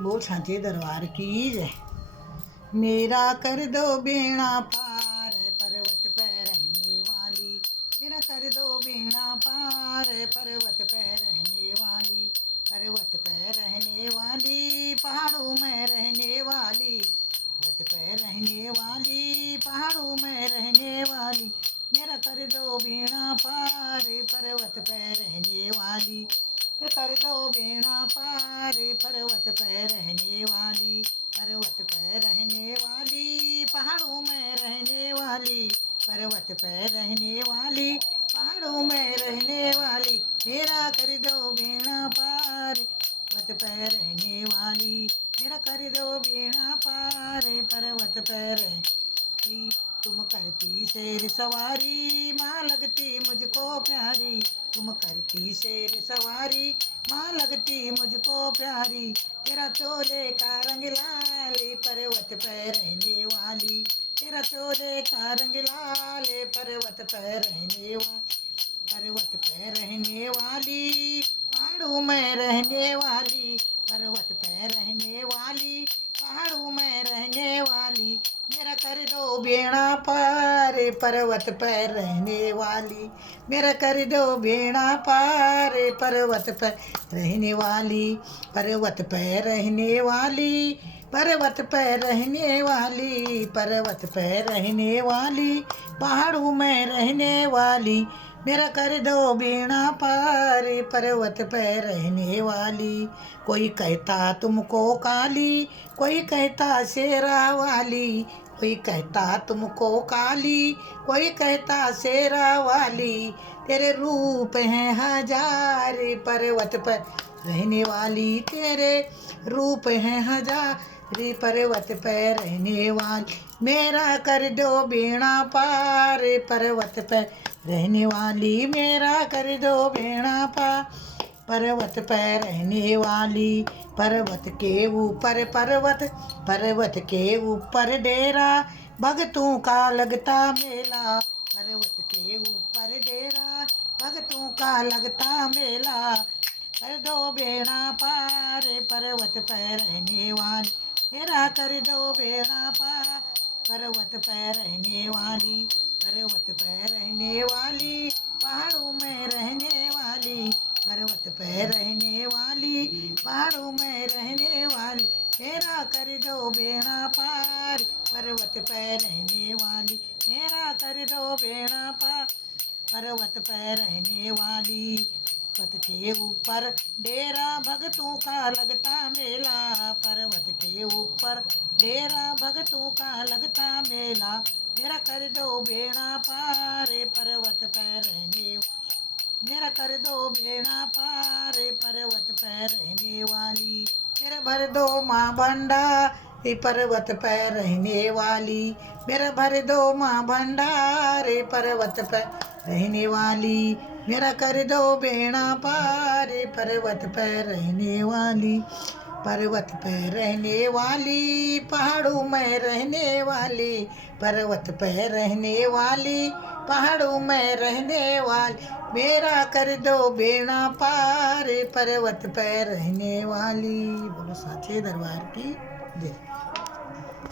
बोल सांचे दरबार की जय। मेरा कर दो बेड़ा पार पर्वत पे रहने वाली, मेरा कर दो बेड़ा पार पर्वत पे रहने वाली, पर्वत पे रहने वाली, पहाड़ों में रहने वाली, पर्वत पे रहने वाली, पहाड़ों में रहने वाली, मेरा कर दो बेड़ा पार पर्वत पे रहने वाली, कर दो बेड़ा पार पर्वत पे रहने वाली, पर्वत पे रहने वाली, पहाड़ों में रहने वाली, पर्वत पे रहने वाली, पहाड़ों में रहने वाली, मेरा कर दो बेड़ा पार पर्वत पे रहने वाली, मेरा कर दो बेड़ा पार पर्वत पे रहने, तुम करती शेर सवारी माँ लगती मुझको प्यारी, तुम करती शेर सवारी माँ लगती मुझको प्यारी, तेरा चोले का रंग लाल पर्वत पे रहने वाली, तेरा चोले का रंग लाल पर्वत पे रहने वाली, पर्वत पे रहने वाली, पहाड़ों में रहने वाली, पर्वत पे रहने वाली, पहाड़ों में रहने वाली, मेरा कर दो बेड़ा पार पर्वत पे रहने वाली, मेरा कर दो बेड़ा पार पर्वत पे रहने वाली, पर्वत पे रहने वाली, पर्वत पे रहने वाली, पर्वत पे रहने वाली, पहाड़ों में रहने वाली, मेरा कर दो बेड़ा पार पर्वत पे रहने वाली, कोई कहता तुमको काली, कोई कहता शेरा वाली, कोई कहता तुमको काली, कोई कहता शेरा वाली, तेरे रूप हैं हजार पर्वत पर रहने वाली, तेरे रूप हैं हजार पर्वत पे रहने वाली, मेरा कर दो बेड़ा पार पर्वत पे रहने वाली, मेरा कर दो बेड़ा पार पर्वत पे रहने वाली, पर्वत के ऊपर पर्वत, पर्वत के ऊपर डेरा, भगतों का लगता मेला, पर्वत के ऊपर डेरा, भगतों का लगता मेला, कर दो बेड़ा पार पर्वत पे रहने वाली, मेरा कर दो बेड़ा पार पर्वत पे रहने वाली, पर्वत पे रहने वाली, पहाड़ों में रहने वाली, पर्वत पे रहने वाली, पहाड़ों में रहने वाली, मेरा कर दो बेड़ा पार पर्वत पे रहने वाली, मेरा कर दो बेड़ा पार पर्वत पे रहने वाली, पर्वत के ऊपर डेरा भगतों का लगता मेला, पर्वत के ऊपर डेरा भगतों का लगता मेला, मेरा कर दो बेड़ा पार पर्वत पे रहने, मेरा कर दो बेड़ा पार पर्वत पे रहने वाली, मेरा भर दो माँ भंडार पर्वत पे रहने वाली, मेरा भर दो माँ भंडार पर्वत पे रहने वाली, मेरा कर दो बेड़ा पार पर्वत पे रहने वाली, पर्वत पे रहने वाली, पहाड़ों में रहने वाली, पर्वत पे रहने वाली, पहाड़ों में रहने वाली, मेरा कर दो बेड़ा पार पर्वत पे रहने वाली। बोलो सांचे दरबार की जय।